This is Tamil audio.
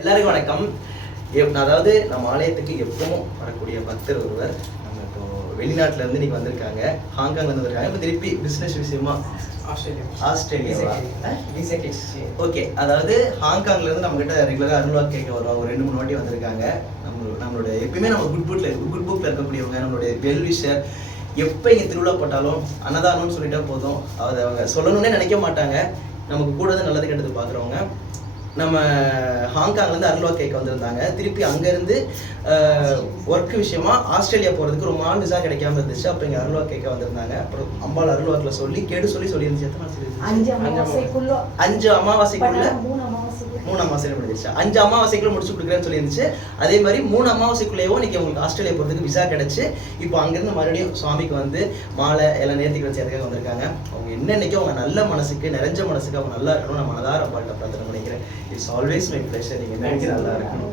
எல்லாருக்கும் வணக்கம். அதாவது நம்ம ஆலயத்துக்கு எப்பவும் வரக்கூடிய பக்தர் ஒருவர் நம்ம இப்போ வெளிநாட்டுல இருந்து இன்னைக்கு வந்திருக்காங்க, ஹாங்காங்ல இருந்து வந்திருக்காங்க. இப்போ திருப்பி பிசினஸ் விஷயமா ஆஸ்திரேலியாவா? ஓகே. அதாவது ஹாங்காங்ல இருந்து நம்ம கிட்ட ரெகுலரா அருள்வாக்கு கேட்க வருவாங்க. ஒரு 2-3 வாட்டி வந்திருக்காங்க. நம்மளோட எப்பயுமே நம்ம குட் புக்ல இருக்கக்கூடியவங்க, நம்மளுடைய வெல்விஷர். எப்போ இங்கே திருவிழா போட்டாலும் அன்னதானம்னு சொல்லிட்டா போதும், அதை அவங்க சொல்லணும்னே நினைக்க மாட்டாங்க. நமக்கு கூட நல்லது கெட்டது பார்க்குறவங்க. நம்ம ஹாங்காங்லேருந்து அருள்வாக்கு கேட்க வந்திருந்தாங்க. திருப்பி அங்கேருந்து ஒர்க் விஷயமா ஆஸ்திரேலியா போகிறதுக்கு ரொம்ப நாள் விசா கிடைக்காம இருந்துச்சு. அப்போ இங்கே அருள்வாக்கு கேட்க வந்திருந்தாங்க. அப்புறம் அம்பாள் அருள்வாக்கில் சொல்லி சொல்லியிருந்துச்சு. எத்தனை நாள்? 5 அமாவாசைக்குள்ள 3 அமாவாசையில முடிஞ்சிருச்சு. 5 அமாவாசைக்குள்ள முடிச்சு கொடுக்குறேன்னு சொல்லியிருந்துச்சு. அதே மாதிரி 3 அமாவாசைக்குள்ளேயோ இன்னைக்கு உங்களுக்கு ஆஸ்திரேலியா போகிறதுக்கு விசா கிடைச்சு இப்போ அங்கேருந்து மறுபடியும் சுவாமிக்கு வந்து மாலை எல்லாம் நேர்த்தி வச்சு அதுக்காக வந்திருக்காங்க. அவங்க என்னன்னைக்கு அவங்க நல்ல மனசுக்கு, நிறைஞ்ச மனசுக்கு அவங்க நல்லா இருக்கணும். நான் மனதார பாட்ட பிரார்த்தனை பண்ணிக்கிறேன். It's always my pleasure. நீங்கள் நினைக்க நல்லா இருக்கணும்.